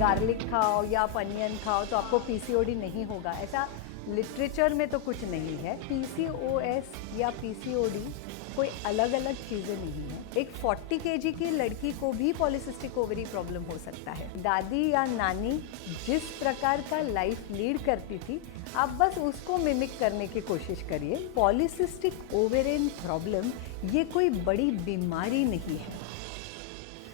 Garlic खाओ या आप अनियन खाओ तो आपको पीसीओडी नहीं होगा, ऐसा लिटरेचर में तो कुछ नहीं है। पीसीओएस या पीसीओडी कोई अलग अलग चीज़ें नहीं है। एक 40 केजी की लड़की को भी पॉलीसिस्टिक ओवरी प्रॉब्लम हो सकता है। दादी या नानी जिस प्रकार का लाइफ लीड करती थी, आप बस उसको मिमिक करने की कोशिश करिए। पॉलीसिस्टिक ओवेरियन प्रॉब्लम ये कोई बड़ी बीमारी नहीं है।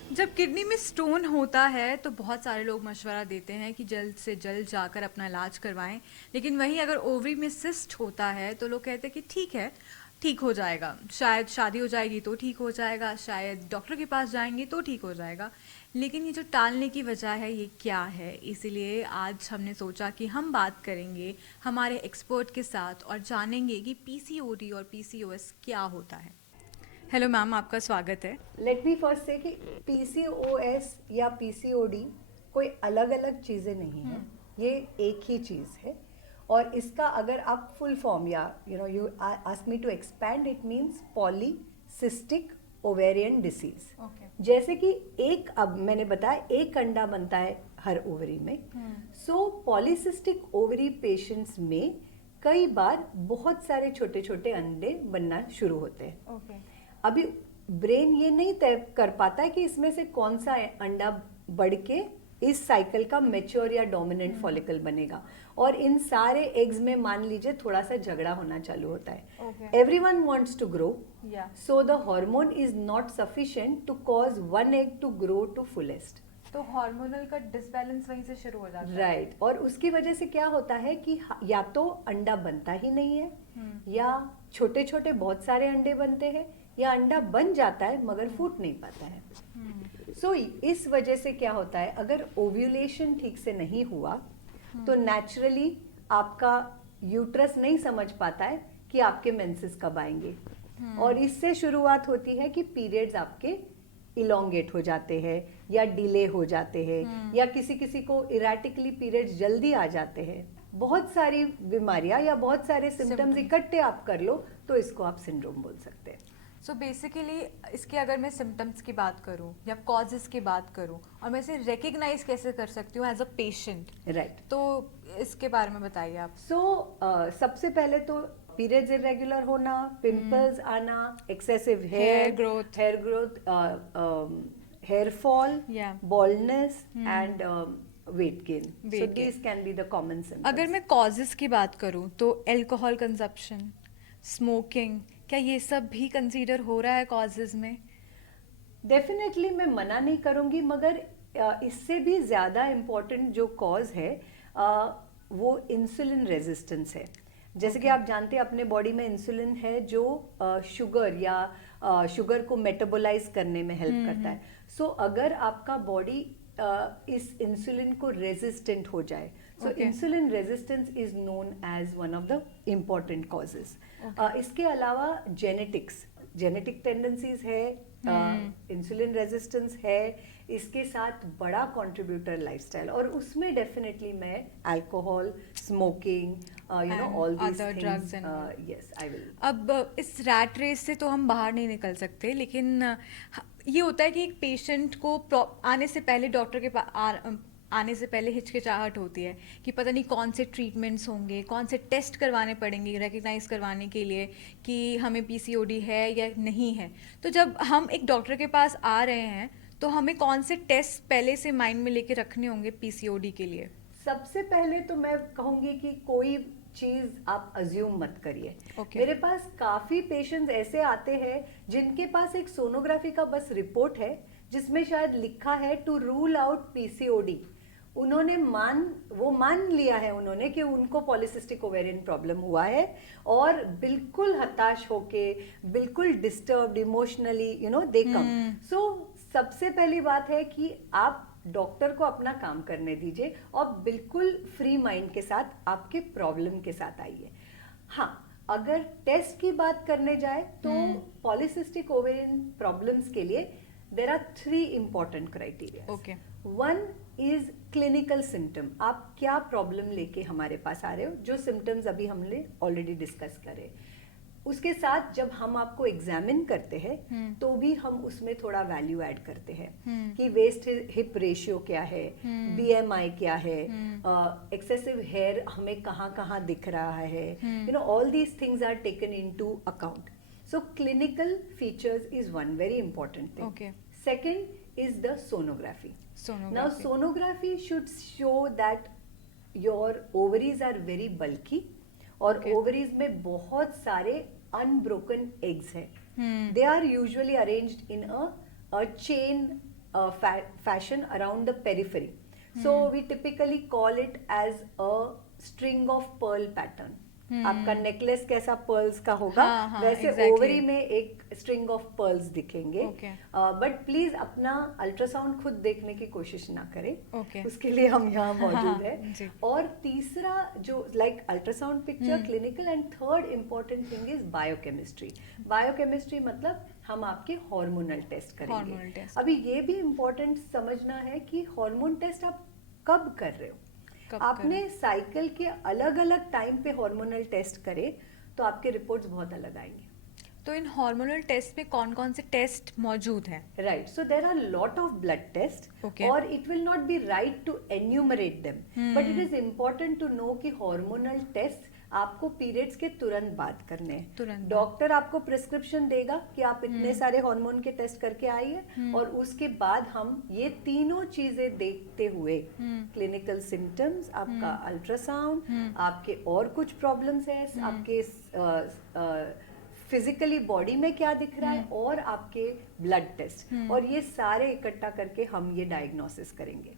जब किडनी में स्टोन होता है तो बहुत सारे लोग मशवरा देते हैं कि जल्द से जल्द जाकर अपना इलाज करवाएं, लेकिन वहीं अगर ओवरी में सिस्ट होता है तो लोग कहते हैं कि ठीक है, ठीक हो जाएगा, शायद शादी हो जाएगी तो ठीक हो जाएगा, शायद डॉक्टर के पास जाएंगे तो ठीक हो जाएगा। लेकिन ये जो टालने की वजह है ये क्या है? इसीलिए आज हमने सोचा कि हम बात करेंगे हमारे एक्सपर्ट के साथ और जानेंगे कि पीसीओडी और पीसीओएस क्या होता है। हेलो मैम, आपका स्वागत है। लेट मी फर्स्ट से कि पीसीओएस या पीसीओडी कोई अलग अलग चीज़ें नहीं हैं, ये एक ही चीज़ है। और इसका अगर आप फुल फॉर्म या you ask me to expand, it means polycystic ovarian disease. जैसे कि एक, अब मैंने बताया एक अंडा बनता है हर ओवरी में। सो पॉलीसिस्टिक ओवरी पेशेंट्स में कई बार बहुत सारे छोटे छोटे अंडे बनना शुरू होते हैं। अभी ब्रेन ये नहीं तय कर पाता है कि इसमें से कौन सा अंडा बढ़ के इस साइकिल का मैच्योर या डोमिनेंट फॉलिकल बनेगा, और इन सारे एग्स में मान लीजिए थोड़ा सा झगड़ा होना चालू होता है। Everyone wants to grow, so the hormone is not sufficient to cause one egg to grow to fullest. तो हार्मोनल का डिसबैलेंस वहीं से शुरू हो जाता है। राइट। और उसकी वजह से क्या होता है कि या तो अंडा बनता ही नहीं है, या छोटे छोटे बहुत सारे अंडे बनते हैं, या अंडा बन जाता है मगर फूट नहीं पाता है। सो इस वजह से क्या होता है, अगर ओव्यूलेशन ठीक से नहीं हुआ तो नेचुरली आपका यूट्रस नहीं समझ पाता है कि आपके मेंसेस कब आएंगे, और इससे शुरुआत होती है कि पीरियड्स आपके इलोंगेट हो जाते हैं या डिले हो जाते हैं, या किसी किसी को इरेटिकली पीरियड्स जल्दी आ जाते हैं। बहुत सारी बीमारियां या बहुत सारे सिम्टम्स इकट्ठे आप कर लो तो इसको आप सिंड्रोम बोल सकते हैं। सो बेसिकली इसके अगर मैं सिम्टम्स की बात करूं या कॉजेस की बात करूं, और मैं इसे रिकग्नाइज कैसे कर सकती हूँ एज अ पेशेंट, राइट, तो इसके बारे में बताइए आप। सबसे पहले तो पीरियड्स इरेगुलर होना, पिंपल्स आना, excessive hair growth, hair fall, baldness and weight gain. So this can be the common symptoms. अगर मैं कॉजेस की बात करूं तो अल्कोहल कंजप्शन, स्मोकिंग, क्या ये सब भी कंसीडर हो रहा है कॉजेज में? डेफिनेटली मैं मना नहीं करूंगी, मगर इससे भी ज़्यादा इम्पोर्टेंट जो कॉज है वो इंसुलिन रेजिस्टेंस है। जैसे कि आप जानते हैं अपने बॉडी में इंसुलिन है जो शुगर या शुगर को मेटाबोलाइज करने में हेल्प करता है। सो अगर आपका बॉडी इस इंसुलिन को रेजिस्टेंट हो जाए, so insulin resistance is known as one of the important causes. इसके अलावा जेनेटिक टेंडेंसीज है, इंसुलिन रेजिस्टेंस है, इसके साथ बड़ा कंट्रीब्यूटर लाइफस्टाइल, और उसमें डेफिनेटली मैं alcohol, smoking, all these drugs, yes I will. अब इस रैट रेस से तो हम बाहर नहीं निकल सकते, लेकिन ये होता है कि एक पेशेंट को आने से पहले डॉक्टर के पास आने से पहले हिचकिचाहट होती है कि पता नहीं कौन से ट्रीटमेंट्स होंगे, कौन से टेस्ट करवाने पड़ेंगे रिकग्नाइज करवाने के लिए कि हमें पीसीओडी है या नहीं है। तो जब हम एक डॉक्टर के पास आ रहे हैं तो हमें कौन से टेस्ट पहले से माइंड में लेके रखने होंगे पीसीओडी के लिए? सबसे पहले तो मैं कहूँगी कि कोई चीज आप अज्यूम मत करिए। मेरे पास काफी पेशेंट्स ऐसे आते हैं जिनके पास एक सोनोग्राफी का बस रिपोर्ट है जिसमें शायद लिखा है टू रूल आउट पीसीओडी। उन्होंने मान लिया है उन्होंने कि उनको पॉलीसिस्टिक ओवेरियन प्रॉब्लम हुआ है, और बिल्कुल हताश होके, बिल्कुल डिस्टर्ब्ड इमोशनली, दे कम। सो सबसे पहली बात है कि आप डॉक्टर को अपना काम करने दीजिए और बिल्कुल फ्री माइंड के साथ आपके प्रॉब्लम के साथ आइए। हाँ, अगर टेस्ट की बात करने जाए तो पॉलीसिस्टिक ओवेरियन प्रॉब्लम्स के लिए there are 3 important criteria. One is clinical symptom, आप क्या प्रॉब्लम लेके हमारे पास आ रहे हो, जो सिम्टम्स अभी हमने ऑलरेडी डिस्कस करे। उसके साथ जब हम आपको एग्जामिन करते हैं तो भी हम उसमें थोड़ा वैल्यू ऐड करते हैं कि वेस्ट हिप रेशियो क्या है, बीएमआई क्या है, एक्सेसिव हेयर हमें कहाँ कहाँ दिख रहा है, you know all these things are taken into account. So clinical features is one very important thing. Okay. Second is the sonography. Sonography. Now sonography should show that your ovaries are very bulky और Okay. ovaries में बहुत सारे unbroken eggs हैं. They are usually arranged in a chain fashion around the periphery. So we typically call it as a string of pearl pattern. आपका necklace कैसा pearls का होगा, वैसे exactly. ओवरी में एक स्ट्रिंग ऑफ पर्ल्स दिखेंगे. But please अपना ultrasound खुद देखने की कोशिश ना करें. उसके लिए हम यहाँ मौजूद है. और तीसरा जो like ultrasound picture, clinical, and third important thing is biochemistry. Biochemistry मतलब हम आपके हार्मोनल टेस्ट करेंगे. अभी ये भी इम्पोर्टेंट समझना है कि हार्मोन टेस्ट आप कब कर रहे हो. आपने साइकिल के अलग अलग टाइम पे हार्मोनल टेस्ट करे तो आपके रिपोर्ट्स बहुत अलग आएंगे. तो इन हार्मोनल टेस्ट में कौन कौन से टेस्ट मौजूद हैं? Right, so there are lot of blood test और it will not be right to enumerate them, but it is important to know कि हार्मोनल टेस्ट आपको पीरियड्स के तुरंत बाद करने हैं. डॉक्टर आपको प्रिस्क्रिप्शन देगा कि आप इतने सारे हार्मोन के टेस्ट करके आइए और उसके बाद हम ये तीनों चीजें देखते हुए क्लिनिकल सिम्टम्स, आपका अल्ट्रासाउंड, आपके और कुछ प्रॉब्लम्स हैं, आपके फिजिकली बॉडी में क्या दिख रहा है और आपके ब्लड टेस्ट, और ये सारे इकट्ठा करके हम ये डायग्नोसिस करेंगे.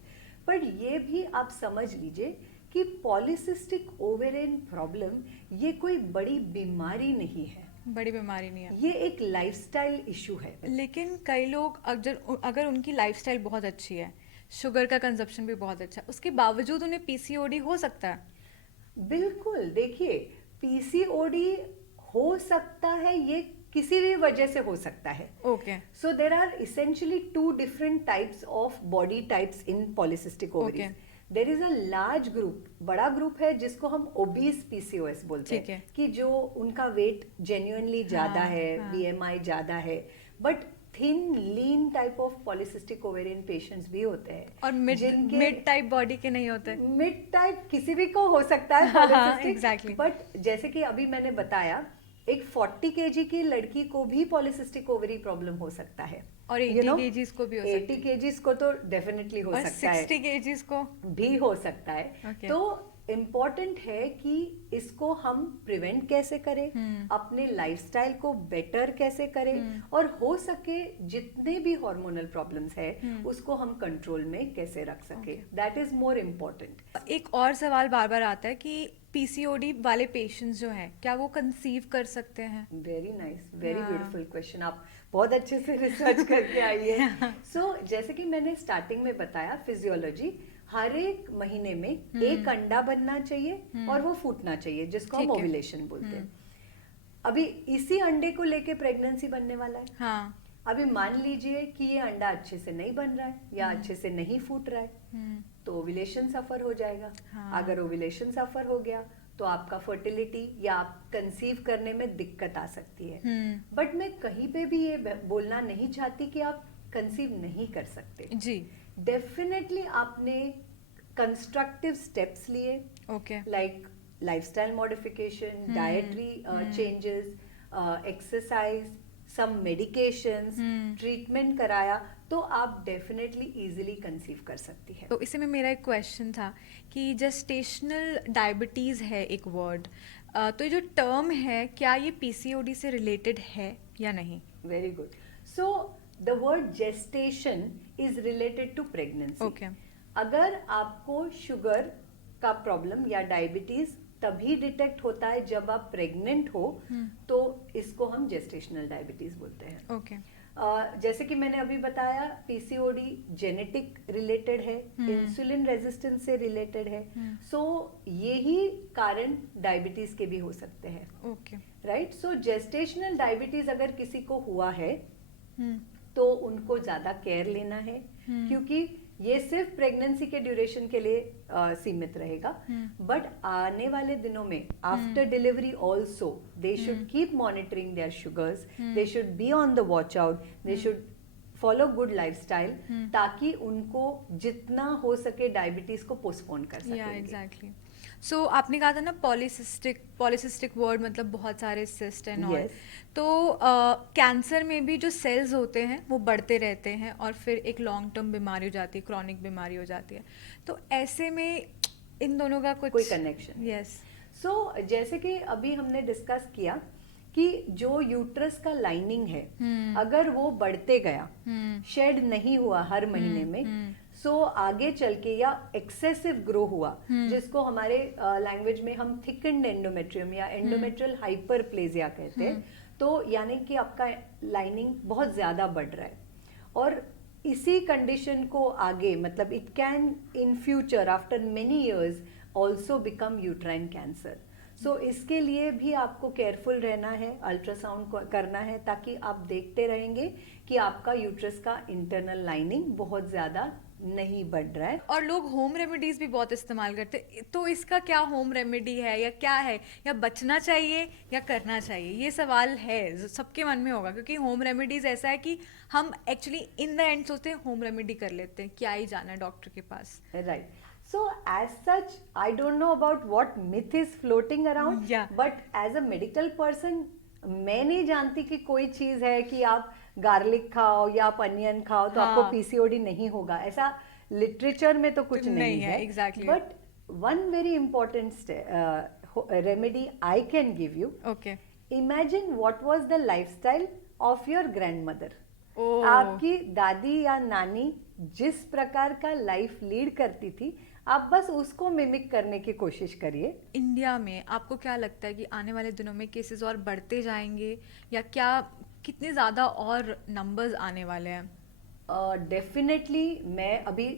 पर ये भी आप समझ लीजिए कि पॉलीसिस्टिक ओवेरियन प्रॉब्लम ये कोई बड़ी बीमारी नहीं है. बड़ी बीमारी नहीं है, ये एक लाइफस्टाइल इशू है. लेकिन कई लोग अगर उनकी लाइफस्टाइल बहुत अच्छी है, शुगर का कंजप्शन भी बहुत अच्छा है, उसके बावजूद उन्हें पीसीओडी हो सकता है. बिल्कुल, देखिए पीसीओडी हो सकता है, ये किसी भी वजह से हो सकता है. Okay, so there are essentially 2 different types of body types in polycystic ovaries. There is a large group, बड़ा ग्रुप है जिसको हम ओबीस पीसीओएस बोलते हैं, कि जो उनका वेट जेन्युइनली ज्यादा है, बीएमआई ज्यादा है, but thin lean type of polycystic ovarian patients भी होते हैं. और मिड टाइप बॉडी के नहीं होते. मिड टाइप किसी भी को हो सकता है पॉलीसिस्टिक. एग्जैक्टली. बट जैसे कि अभी मैंने बताया, एक 40 केजी की लड़की को भी पॉलीसिस्टिक ओवरी प्रॉब्लम हो सकता है, और 80 केजीज को भी हो सकता है. 80 केजीज को तो डेफिनेटली हो सकता है, 60 केजीज को भी हो सकता है. तो इम्पॉर्टेंट है कि इसको हम प्रिवेंट कैसे करें, अपने लाइफस्टाइल को बेटर कैसे करें, और हो सके जितने भी हार्मोनल प्रॉब्लम्स है उसको हम कंट्रोल में कैसे रख सके. That is more important. एक और सवाल बार बार आता है कि पीसीओडी वाले पेशेंट्स जो हैं, क्या वो कंसीव कर सकते हैं? Very nice, very beautiful question. आप बहुत अच्छे से रिसर्च करके आई है. सो जैसे कि मैंने स्टार्टिंग में बताया, फिजियोलॉजी, हर एक महीने में एक अंडा बनना चाहिए और वो फूटना चाहिए, जिसको हम ओव्यूलेशन बोलते हैं. अभी इसी अंडे को लेके प्रेगनेंसी बनने वाला है. हाँ. अभी मान लीजिए कि ये अंडा अच्छे से नहीं बन रहा है या अच्छे से नहीं फूट रहा है, तो ओव्यूलेशन सफर हो जाएगा. अगर ओव्यूलेशन सफर हो गया तो आपका फर्टिलिटी या आप कंसीव करने में दिक्कत आ सकती है. बट मैं कहीं पे भी ये बोलना नहीं चाहती कि आप कंसीव नहीं कर सकते जी. डेफिनेटली आपने कंस्ट्रक्टिव स्टेप्स लिए, like lifestyle modification, dietary changes, exercise, some medications, treatment कराया, तो आप डेफिनेटली इजीली कंसीव कर सकती है. तो इसी में मेरा एक क्वेश्चन था कि जेस्टेशनल डायबिटीज है एक वर्ड, तो ये जो टर्म है, क्या ये पीसीओडी से रिलेटेड है या नहीं? Very good. So the word gestation is related to pregnancy. अगर आपको शुगर का प्रॉब्लम या डायबिटीज तभी डिटेक्ट होता है जब आप प्रेग्नेंट हो, तो इसको हम जेस्टेशनल डायबिटीज बोलते हैं. जैसे कि मैंने अभी बताया, पीसीओडी जेनेटिक रिलेटेड है, इंसुलिन रेजिस्टेंस से रिलेटेड है. सो यही कारण डायबिटीज के भी हो सकते हैं. राइट. सो जेस्टेशनल डायबिटीज अगर किसी को हुआ है तो उनको ज्यादा केयर लेना है, क्योंकि ये सिर्फ प्रेगनेंसी के ड्यूरेशन के लिए सीमित रहेगा, बट आने वाले दिनों में after delivery also they should keep monitoring their sugars, they should be on the watch out, they should follow good lifestyle, ताकि उनको जितना हो सके डायबिटीज को पोस्टपोन कर सके। एग्जैक्टली। सो आपने कहा था ना पॉलीसिस्टिक वर्ड मतलब बहुत सारे सिस्ट एंड ऑल, तो कैंसर में भी जो सेल्स होते हैं वो बढ़ते रहते हैं और फिर एक लॉन्ग टर्म बीमारी हो जाती है, क्रॉनिक बीमारी हो जाती है, तो ऐसे में इन दोनों का कोई कनेक्शन? यस। सो जैसे कि अभी हमने डिस्कस किया कि जो यूट्रस का लाइनिंग है, अगर वो बढ़ते गया, शेड नहीं हुआ हर महीने में, सो आगे चल के या एक्सेसिव ग्रो हुआ, जिसको हमारे लैंग्वेज में हम थिकन्ड एंडोमेट्रियम या एंडोमेट्रियल हाइपरप्लेजिया कहते हैं, तो यानी कि आपका लाइनिंग बहुत ज्यादा बढ़ रहा है, और इसी कंडीशन को आगे मतलब it can in future after many years also become uterine cancer. So इसके लिए भी आपको केयरफुल रहना है, अल्ट्रासाउंड करना है, ताकि आप देखते रहेंगे कि आपका यूट्रस का इंटरनल लाइनिंग बहुत ज्यादा नहीं बढ़ रहा है। और लोग होम रेमेडीज भी बहुत इस्तेमाल करते हैं, तो इसका क्या होम रेमेडी है या क्या है, या बचना चाहिए या करना चाहिए, ये सवाल है जो सबके मन में होगा, क्योंकि होम रेमेडीज ऐसा है कि हम एक्चुअली इन द एंड सोचते हैं होम रेमेडी कर लेते हैं, क्या ही जाना है डॉक्टर के पास। Right. So as such, I don't know about what myth is floating around, but as a medical person, मैं नहीं जानती कि कोई चीज है कि आप गार्लिक खाओ या आप अनियन खाओ तो आपको पीसीओडी नहीं होगा, ऐसा लिटरेचर में तो कुछ नहीं है। Exactly. But one very important remedy I can give you. Okay. Imagine what was the lifestyle of your grandmother. आपकी दादी या नानी जिस प्रकार का लाइफ लीड करती थी, आप बस उसको मिमिक करने की कोशिश करिए। इंडिया में आपको क्या लगता है कि आने वाले दिनों में केसेस और बढ़ते जाएंगे, या क्या कितने ज़्यादा और नंबर्स आने वाले हैं? डेफिनेटली मैं अभी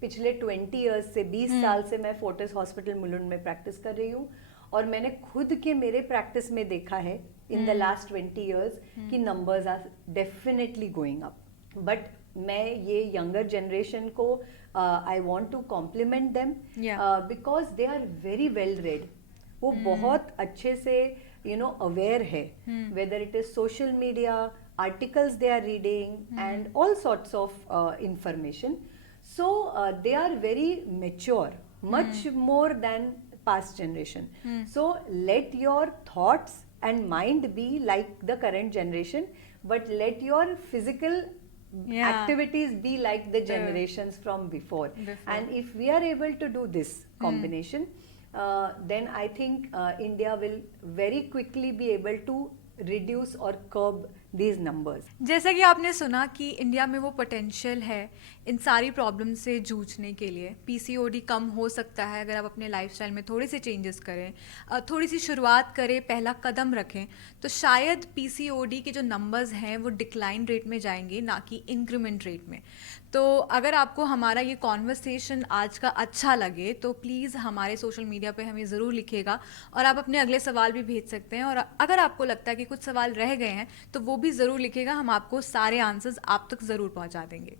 पिछले 20 इयर्स से 20 साल से मैं फोर्टिस हॉस्पिटल मुलुंड में प्रैक्टिस कर रही हूँ, और मैंने खुद के मेरे प्रैक्टिस में देखा है इन द लास्ट 20 इयर्स कि numbers are definitely going up. But मैं ये यंगर जनरेशन को I want to compliment them because they are very well read. वो बहुत अच्छे से अवेयर है, whether it is social media, articles they are reading and all sorts of information. So they are very mature, much more than past generation. So let your thoughts and mind be like the current generation, but let your physical activities be like the generations from before. And if we are able to do this combination, then I think India will very quickly be able to reduce or curb these numbers. जैसा कि आपने सुना कि India में वो potential है इन सारी problem से जूझने के लिए। पीसीओडी कम हो सकता है अगर आप अपने लाइफस्टाइल में थोड़े से चेंजेस करें, थोड़ी सी शुरुआत करें, पहला कदम रखें, तो शायद पीसीओडी के जो नंबर्स हैं वो डिक्लाइन रेट में जाएंगे, ना कि इंक्रीमेंट रेट में। तो अगर आपको हमारा ये कॉन्वर्सेशन आज का अच्छा लगे तो प्लीज़ हमारे सोशल मीडिया पे हमें ज़रूर लिखिएगा, और आप अपने अगले सवाल भी भेज सकते हैं। और अगर आपको लगता है कि कुछ सवाल रह गए हैं तो वो भी ज़रूर लिखिएगा, हम आपको सारे आंसर्स आप तक ज़रूर पहुंचा देंगे।